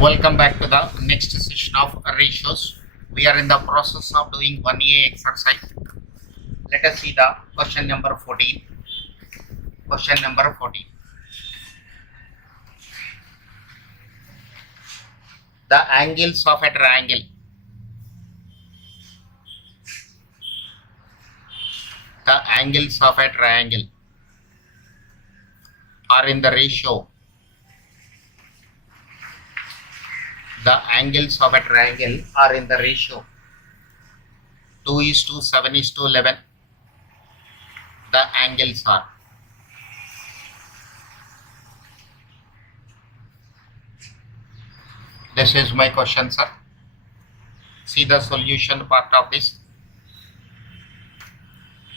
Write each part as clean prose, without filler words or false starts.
Welcome back to the next session of ratios. We are in the process of doing 1A exercise. Let us see the question number 14. Question number 14. The angles of a triangle. The angles of a triangle are in the ratio. The angles of a triangle are in the ratio 2:7:11. The angles are. This is my question, sir. See the solution part of this.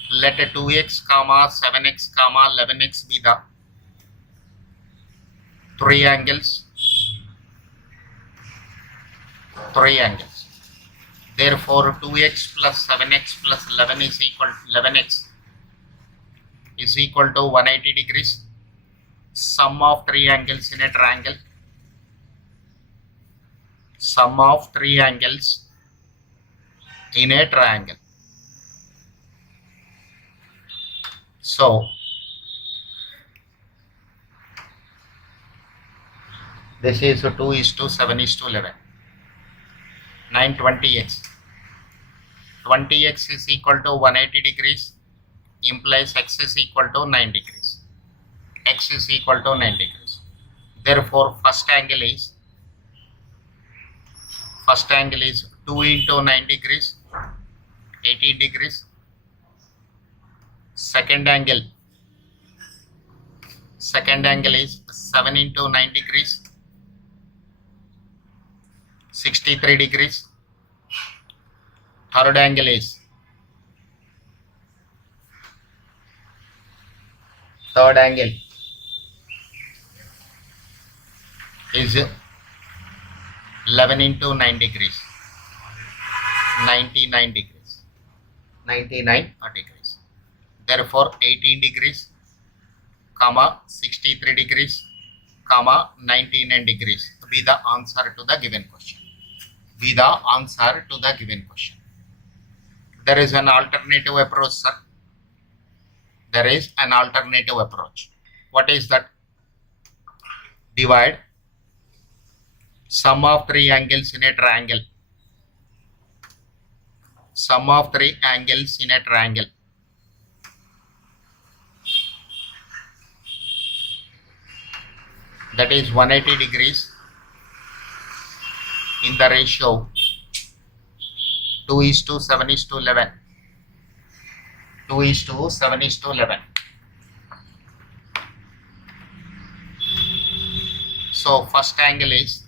Let 2x, 7x, 11x be the three angles. Therefore, 2x plus 7x plus 11 is equal to 11x is equal to 180 degrees. Sum of three angles in a triangle. Sum of three angles in a triangle. So, this is 2:7:11. 920x. 20x is equal to 180 degrees implies x is equal to 9 degrees. X is equal to 9 degrees. Therefore, first angle is 2 into 9 degrees, 18 degrees. Second angle is 7 into 9 degrees, 63 degrees. Third angle is 11 into 9 degrees, 99 degrees. Therefore, 18 degrees, 63 degrees, 99 degrees be the answer to the given question. There is an alternative approach, sir. There is an alternative approach. What is that? Divide sum of three angles in a triangle. Sum of three angles in a triangle. That is 180 degrees in the ratio 2:7:11. 2:7:11. So first angle is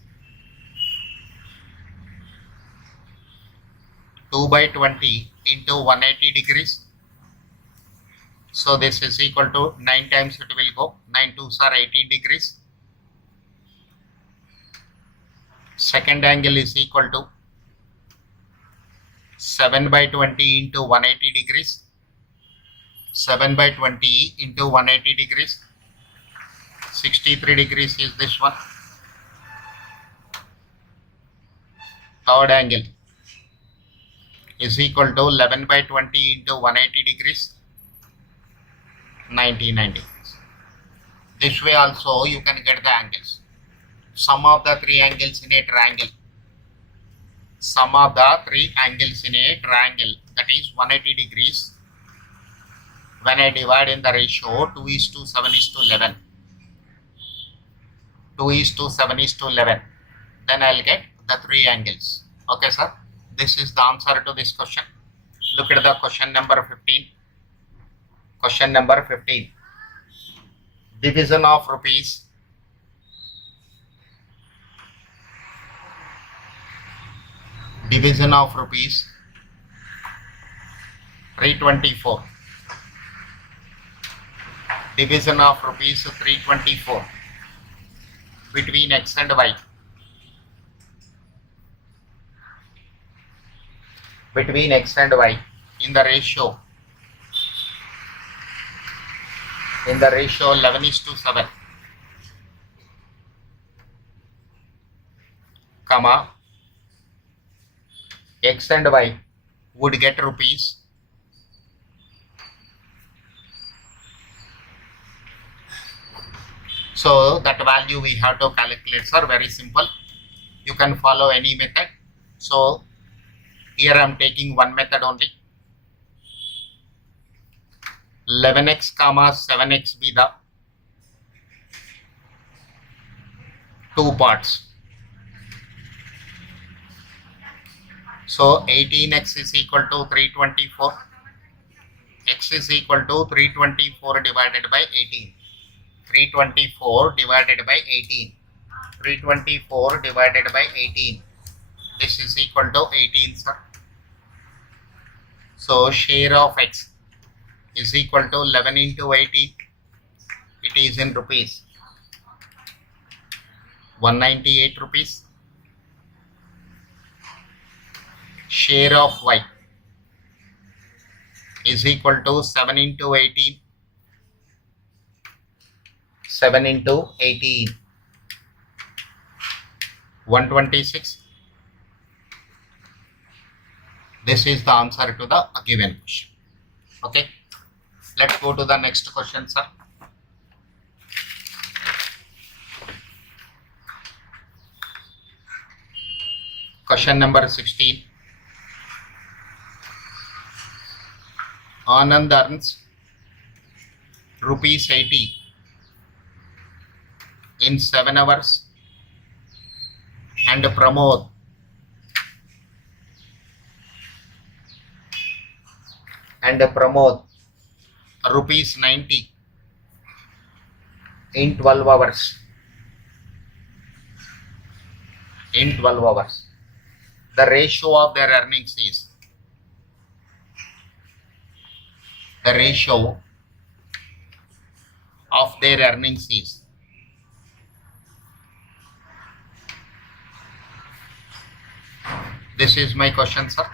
2/20 into 180 degrees. So this is equal to 9 times it will go. 9 2s are 18 degrees. Second angle is equal to 7/20 into 180 degrees. 7/20 into 180 degrees. 63 degrees is this one. Third angle is equal to 11/20 into 180 degrees. 99 degrees. This way also you can get the angles. Sum of the three angles in a triangle. Sum of the three angles in a triangle, that is 180 degrees. When I divide in the ratio 2:7:11. 2:7:11. Then I'll get the three angles. Okay, sir. This is the answer to this question. Look at the question number 15. Question number 15. Division of rupees 324. Division of rupees 324 between x and y. Between x and y in the ratio 11:7. comma, X and Y would get rupees. So that value we have to calculate, sir. Very simple. You can follow any method. So here I am taking one method only. 11x comma 7x be the two parts. So 18x is equal to 324. X is equal to 324 divided by 18. 324 divided by 18. 324 divided by 18. This is equal to 18, sir. So share of X is equal to 11 into 18. It is in rupees. 198 rupees. Share of Y is equal to 7 into 18. 7 into 18. 126. This is the answer to the given question. Okay. Let's go to the next question, sir. Question number 16. Anand earns rupees 80 in 7 hours and Pramod rupees 90 in 12 hours. In 12 hours. The ratio of their earnings is, the ratio of their earnings is, this is my question, sir.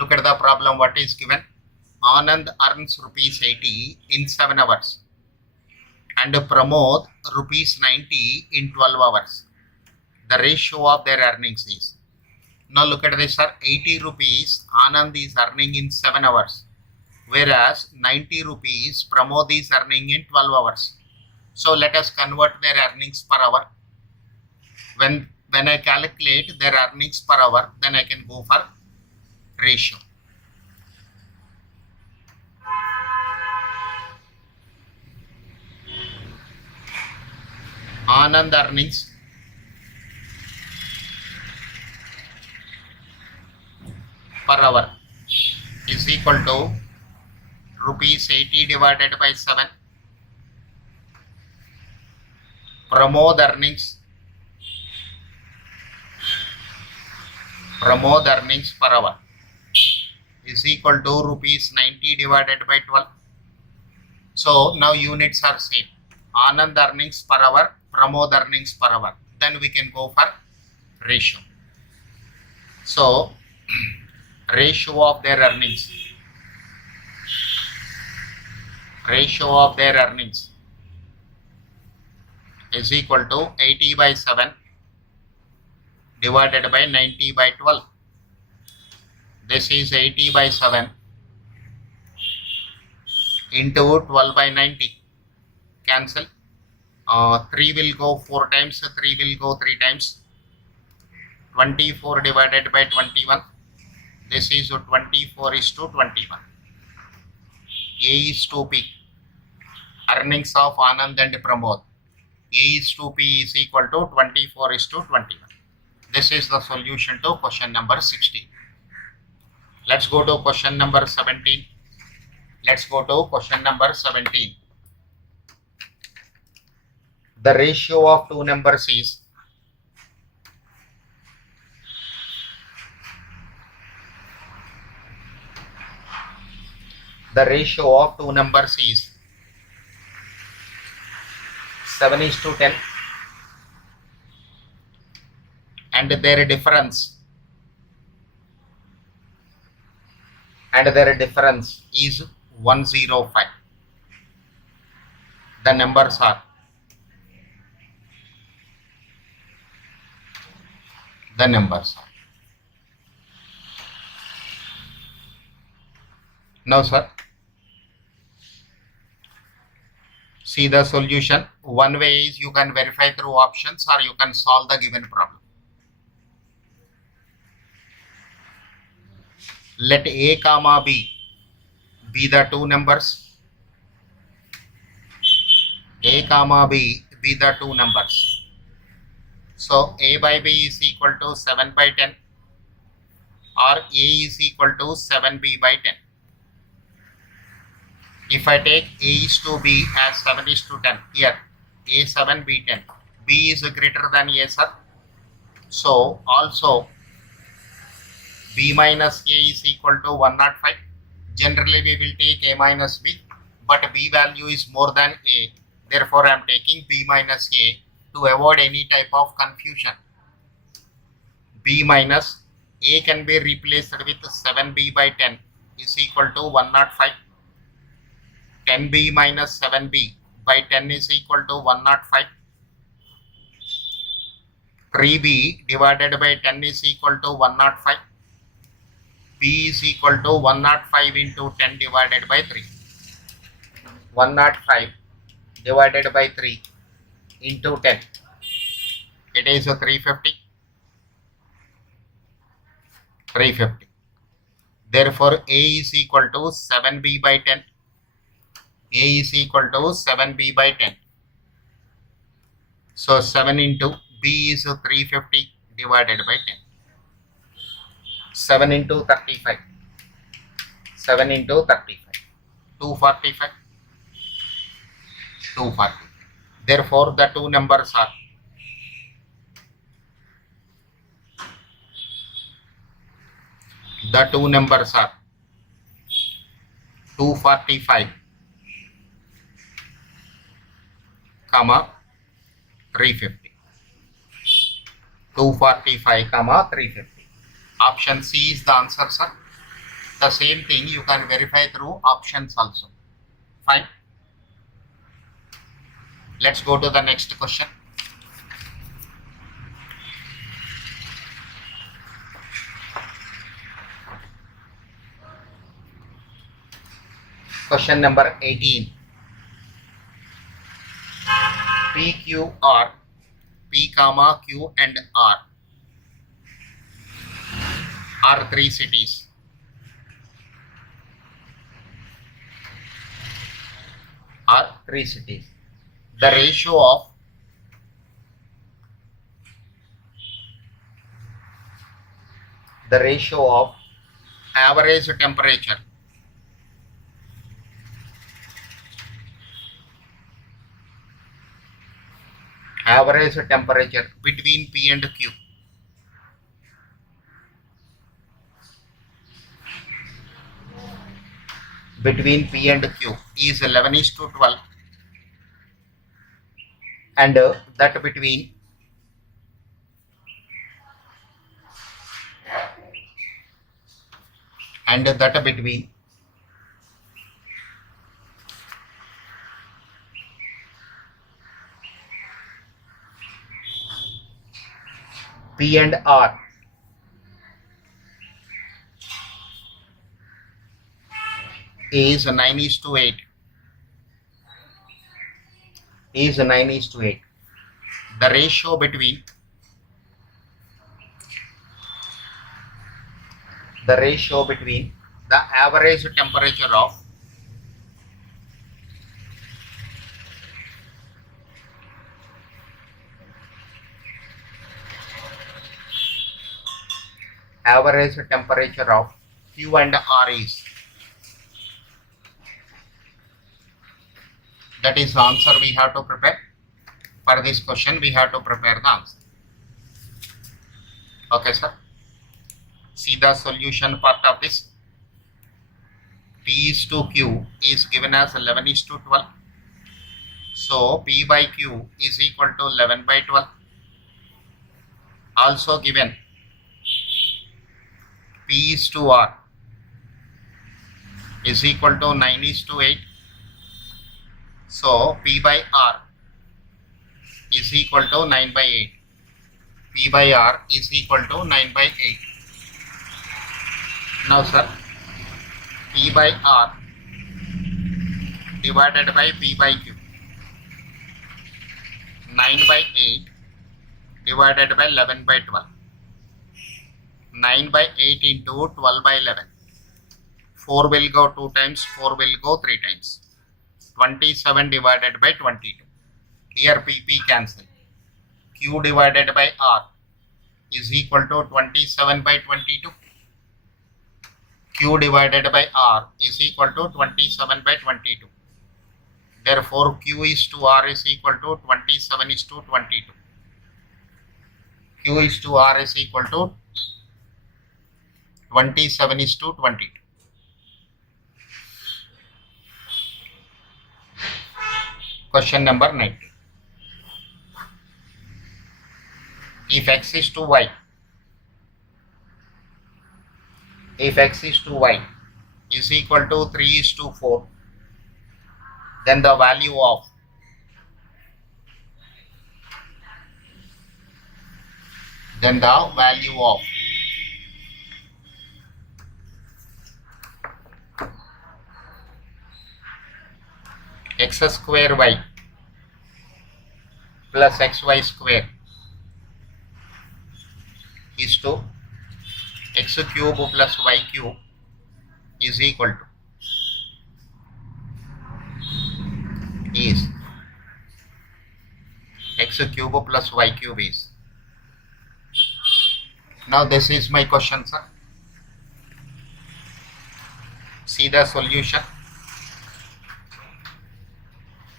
Look at the problem. What is given? Anand earns rupees 80 in 7 hours and Pramod rupees 90 in 12 hours. The ratio of their earnings is. Now look at this, sir. 80 rupees Anand is earning in 7 hours, whereas 90 rupees Pramod is earning in 12 hours. So let us convert their earnings per hour. When I calculate their earnings per hour, then I can go for ratio. Anand earnings per hour is equal to rupees 80 divided by 7. Pramod earnings per hour is equal to rupees 90 divided by 12. So now units are same. Anand earnings per hour, Pramod earnings per hour. Then we can go for ratio. So ratio of their earnings. Ratio of their earnings is equal to 80 by 7 divided by 90 by 12. This is 80 by 7 into 12 by 90. Cancel. 3 will go 4 times, 3 will go 3 times. 24 divided by 21. This is 24 is to 21. A is to P. Earnings of Anand and Pramod. A is to P is equal to 24 is to 21. This is the solution to question number 16. Let's go to question number 17. Let's go to question number 17. The ratio of two numbers is the ratio of two numbers is 7:10 and their difference is 105. The numbers are the numbers are. Now sir, see the solution. One way is you can verify through options or you can solve the given problem. Let A comma B be the two numbers. A comma B be the two numbers. So A by B is equal to 7 by 10 or A is equal to 7B by 10. If I take A is to B as 7 is to 10, here A 7, B 10, B is greater than A sir. So also B minus A is equal to 105. Generally we will take A minus B, but B value is more than A. Therefore I am taking B minus A to avoid any type of confusion. B minus A can be replaced with 7B by 10 is equal to 105. 10B minus 7B by 10 is equal to 105. 3B divided by 10 is equal to 105. B is equal to 105 into 10 divided by 3. 105 divided by 3 into 10. It is 350. 350. Therefore, A is equal to 7B by 10. A is equal to 7B by 10. So 7 into B is 350 divided by 10. 7 into 35. 7 into 35. 245. 240. Therefore, the two numbers are the two numbers are 245 comma 350. 245 comma 350. Option C is the answer, sir. The same thing you can verify through options also. Fine. Let's go to the next question. Question number 18. PQR, P comma Q and R are three cities. Are three cities. The ratio of average temperature between P and Q is 11:12, and that between P and R is 9:8. The ratio between the average temperature of Q and R is. That is the answer we have to prepare. For this question, we have to prepare the answer. Okay, sir. See the solution part of this. P is to Q is given as 11:12. So P by Q is equal to 11/12. Also given P is to R is equal to 9:8. So P by R is equal to 9/8. P P by R is equal to 9 by 8. Now sir, P by R divided by P by Q. 9 by 8 divided by 11 by 12. 9 by 8 into 12 by 11. 4 will go 2 times, 4 will go 3 times. 27 divided by 22. Here PP cancel. Q divided by R is equal to 27 by 22. Q divided by R is equal to 27 by 22. Therefore, Q is to R is equal to 27 is to 22. Q is to R is equal to 27 is to 22. Question number 19. If X is to Y, if X is to Y is equal to 3 is to 4, then the value of x square y plus xy square is to x cube plus y cube is equal to x cube plus y cube is. Now this is my question, sir. See the solution.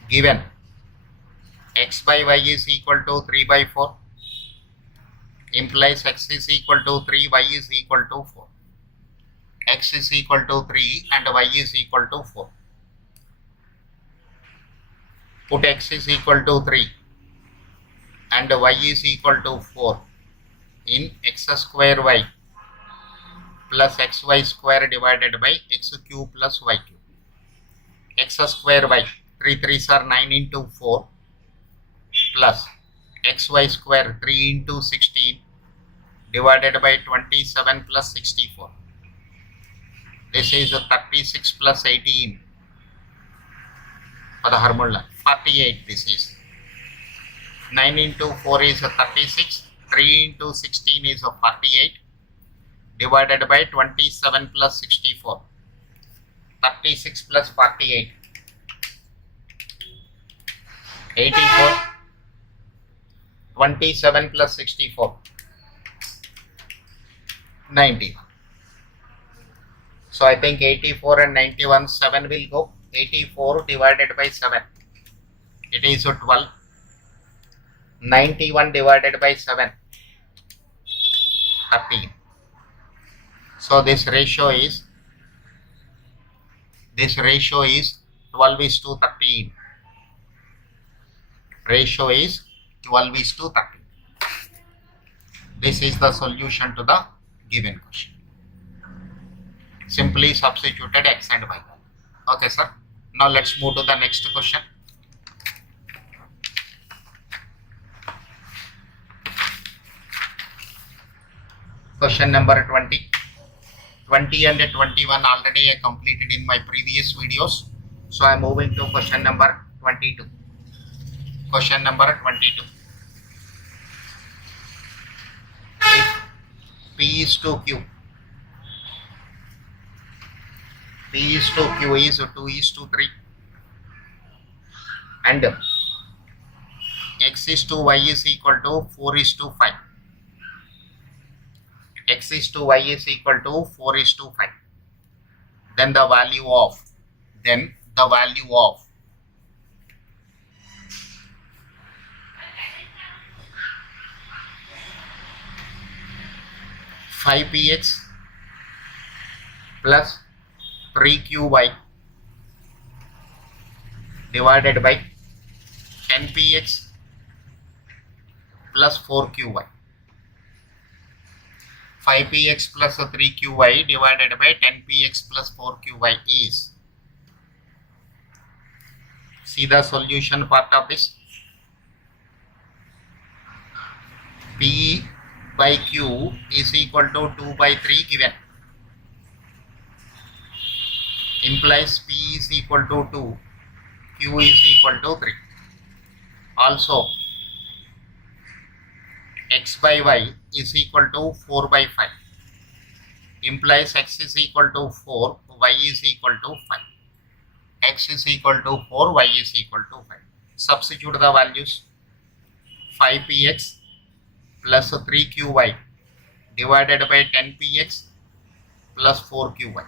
Given x by y is equal to 3 by 4 implies x is equal to 3, y is equal to 4. X is equal to 3 and y is equal to 4. Put x is equal to 3 and y is equal to 4 in x square y plus xy square divided by x cube plus y cube. X square y, 3 3s are 9 into 4 plus xy square 3 into 16 divided by 27 plus 64. This is 36 plus 18. 48 this is. 9 into 4 is 36. 3 into 16 is 48 divided by 27 plus 64. 36 plus 48. 84. 27 plus 64. 90. So I think 84 and 91, 7 will go. 84 divided by 7. It is 12. 91 divided by 7. 13. So this ratio is 12 is to 13. Ratio is 12 is to 13. This is the solution to the given question. Simply substituted x and y. Okay, sir. Now let's move to the next question. Question number 20. 20 and 21 already I completed in my previous videos. So I am moving to question number 22. Question number 22. If P is to Q, P is to Q is 2 is to 3 and X is to Y is equal to 4 is to 5. X is to Y is equal to 4 is to 5. Then the value of 5px plus 3qy divided by 10px plus 4qy. 5px plus 3qy divided by 10px plus 4qy is. See the solution part of this. P by Q is equal to 2 by 3 given. Implies P is equal to 2, Q is equal to 3. Also, X by Y is equal to 4 by 5. Implies X is equal to 4, Y is equal to 5. X is equal to 4, Y is equal to 5. Substitute the values. 5px plus 3qy divided by 10px plus 4qy.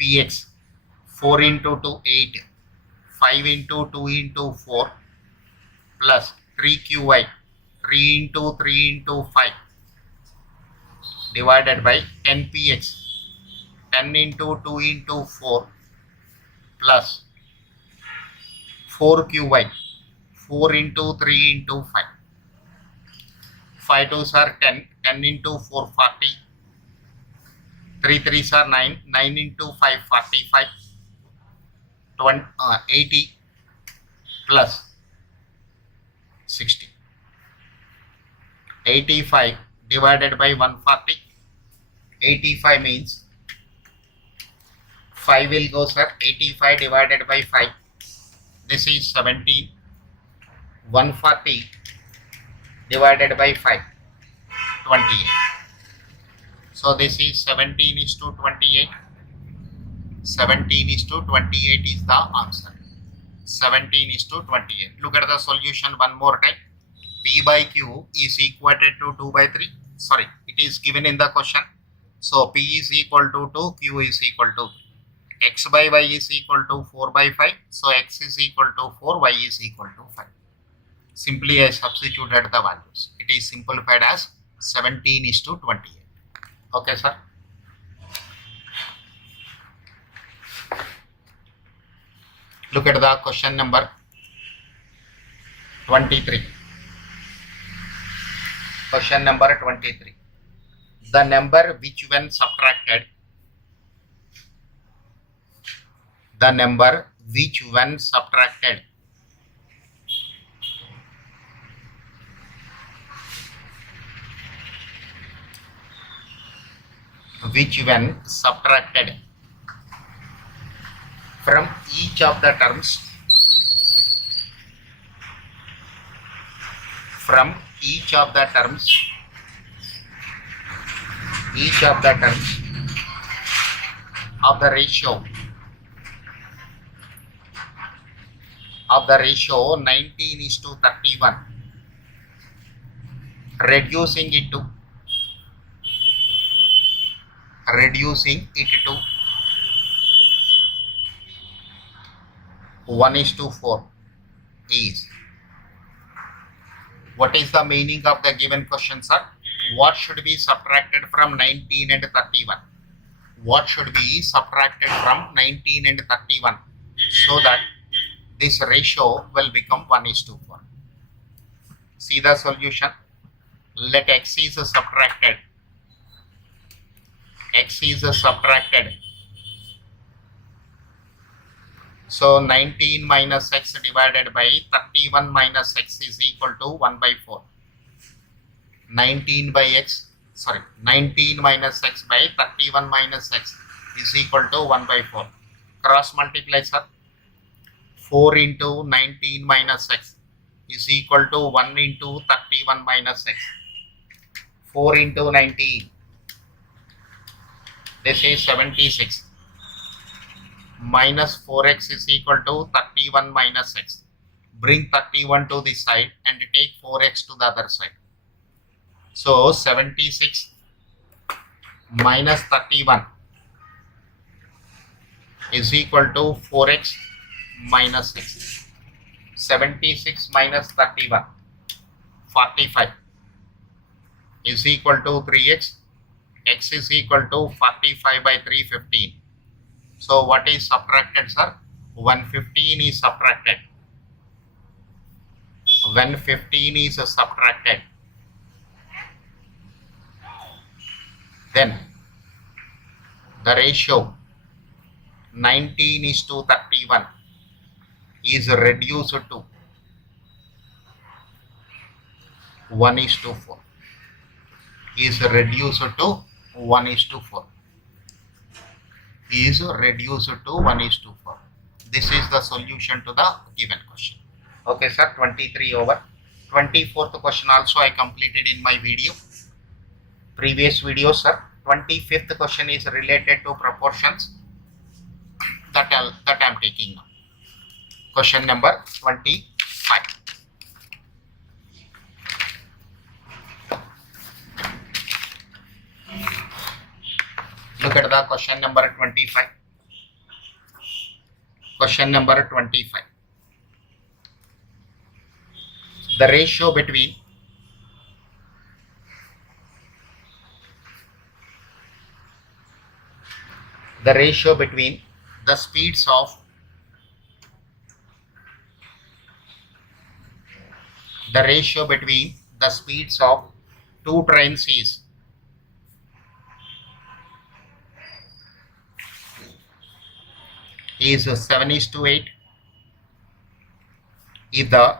Px 4 into 2 8, 5 into 2 into 4 plus 3qy 3 into 3 into 5 divided by 10px 10 into 2 into 4 plus 4qy 4 into 3 into 5. 5 2s are 10, 10 into 4 40, 3 3s are 9, 9 into 5 45, 80 plus 60. 85 divided by 140. 85 means 5 will go, sir. 85 divided by 5. This is 17. 140 divided by 5. 28. So this is 17 is to 28. 17 is to 28 is the answer. 17 is to 28. Look at the solution one more time. P by Q is equal to 2 by 3. Sorry, it is given in the question. So P is equal to 2, Q is equal to 3. X by Y is equal to 4 by 5. So X is equal to 4, Y is equal to 5. Simply I substituted the values. It is simplified as 17 is to 28. Okay, sir. Look at the question number 23. Question number 23. The number which when subtracted, from each of the terms of the ratio 19 is to 31, reducing it to 1 is to 4 is. What is the meaning of the given question, sir? What should be subtracted from 19 and 31? What should be subtracted from 19 and 31 so that this ratio will become 1 is to 4? See the solution. Let x is subtracted. So 19 minus x divided by 31 minus x is equal to 1 by 4. 19 minus x by 31 minus x is equal to 1 by 4. Cross multiply, sir. 4 into 19 minus x is equal to 1 into 31 minus x. 4 into 19. This is 76. Minus 4x is equal to 31 minus x. Bring 31 to this side and take 4x to the other side. So 76 minus 31 is equal to 4x minus x. 76 minus 31, 45 is equal to 3x. X is equal to 45 by 3, 15. So what is subtracted, sir? 115 is subtracted. When 15 is subtracted, then the ratio 19 is to 31 is reduced to 1 is to 4. is reduced to 1:4. Is reduced to 1:4. This is the solution to the given question. Okay, sir. 23 over. 24th question also I completed in my video. Previous video, sir. 25th question is related to proportions. That I'm taking now. Question number 25. Look at the question number 25. Question number 25. The ratio between the speeds of two trains is is 7:8. If the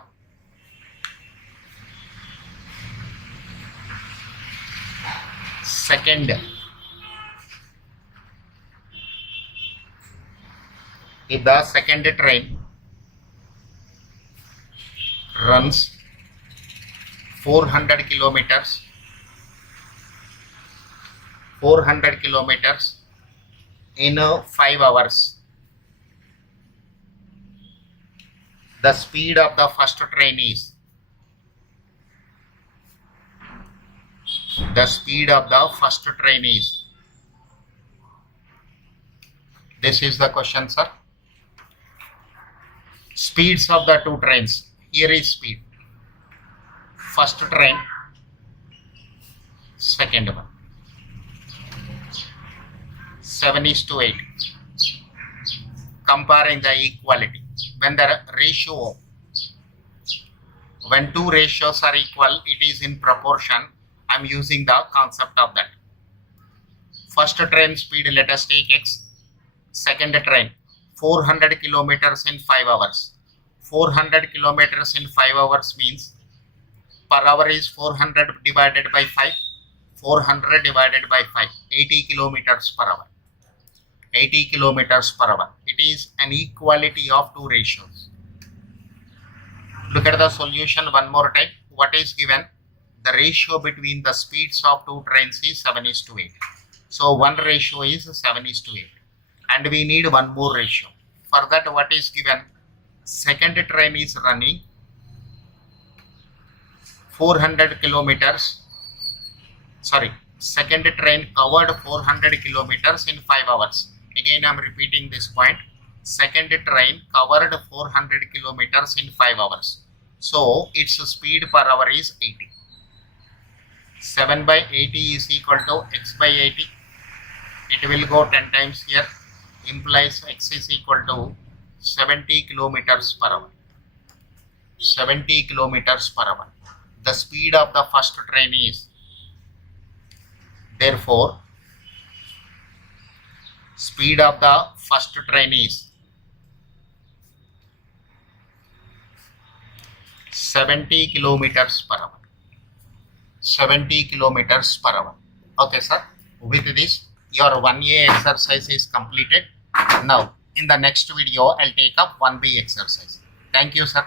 second train runs 400 kilometers in 5 hours, the speed of the first train is this is the question, sir. Speeds of the two trains. Here is speed. First train, second one. 7:8. Comparing the equality. When two ratios are equal, it is in proportion. I am using the concept of that. First train speed, let us take x. Second train, 400 kilometers in 5 hours. 400 kilometers in 5 hours means per hour is 400 divided by 5. 400 divided by 5. 80 kilometers per hour. 80 kilometers per hour. It is an equality of two ratios. Look at the solution one more time. What is given? The ratio between the speeds of two trains is 7:8. So one ratio is 7:8. And we need one more ratio. For that, what is given? Second train is running 400 kilometers. Second train covered 400 kilometers in 5 hours. Again, I am repeating this point. Second train covered 400 kilometers in 5 hours. So its speed per hour is 80. 7/80 is equal to x/80. It will go 10 times here. Implies x is equal to 70 kilometers per hour. 70 kilometers per hour. The speed of the first train is, therefore, speed of the first train is 70 kilometers per hour. 70 kilometers per hour. Okay, sir. With this, your 1A exercise is completed. Now, in the next video, I'll take up 1B exercise. Thank you, sir.